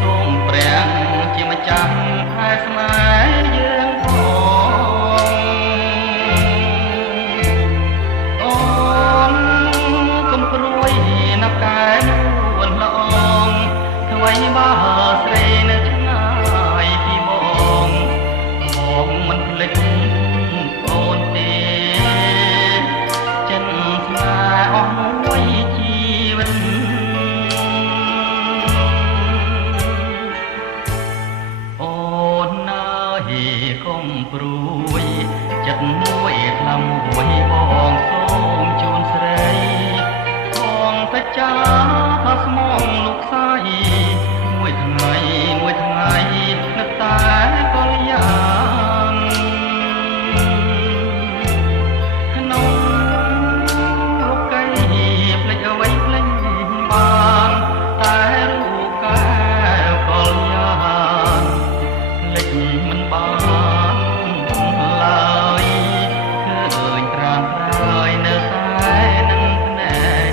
សូមព្រះជាម្ចាស់ខែស្នេហ៍យើងផងអូនកុំព្រួយណាប់កែនួនល្អងថ្មីបើស្រីនៅឆ្ងាយពីបងបងមិនភ្លេចអូនទេចិនស្នេហ៍អស់មួយជីវិតអូនណាយកុំព្រួយចិត្តមួយថ្លាំមួយបងសូមជូនស្រីផងសច្ចាថាស្មងលោកសាយមួយថ្ងៃនឹកតែកលយ៉ាងក្នុងរកៃភ្លេចអ្វីភ្លេចបានតែរូបកែវកលយ៉ាងភ្លេចមិនបានឡើយឃើញត្រាំត្រើយនៅតែនឹងភ្នែក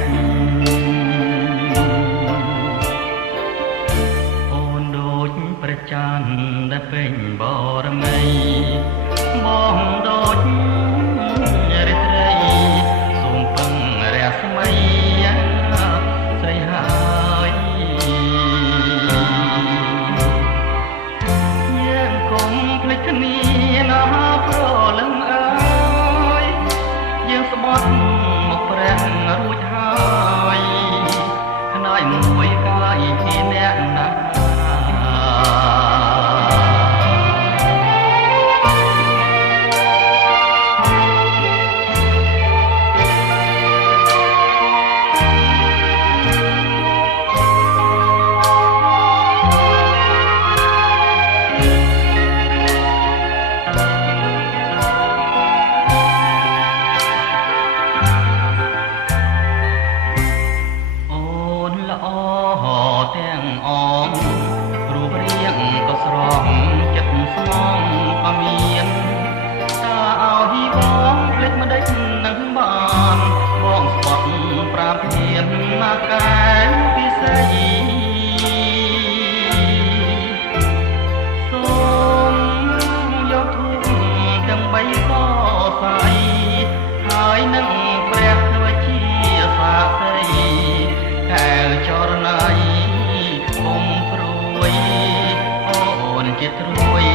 អូនដូចព្រះច័ន្ទដែលពេញបរមីបងដូចរាត្រីសូមពឹងរស្មីស្រីហើយយើងកុំភ្លេចគ្នាណាព្រលឹងអើយយើងស្បត់មកព្រះរួចហើយខ្នើយមួយកាយជាអ្នកណាទាំងអងរូបរាងក៏ស្រស់ចិត្តស្មងក៏មានតាឲ្យបងភ្លេចមិនដេចនឹងបានបងស្បត់ប្រាប់ហ៊ានមកកែពិសេសសូមយកធូបទាំងបីសសៃហើយនឹងព្រះវិជាសាស័យកែវចរណៃកុំព្រួយអូនជាត្រួយ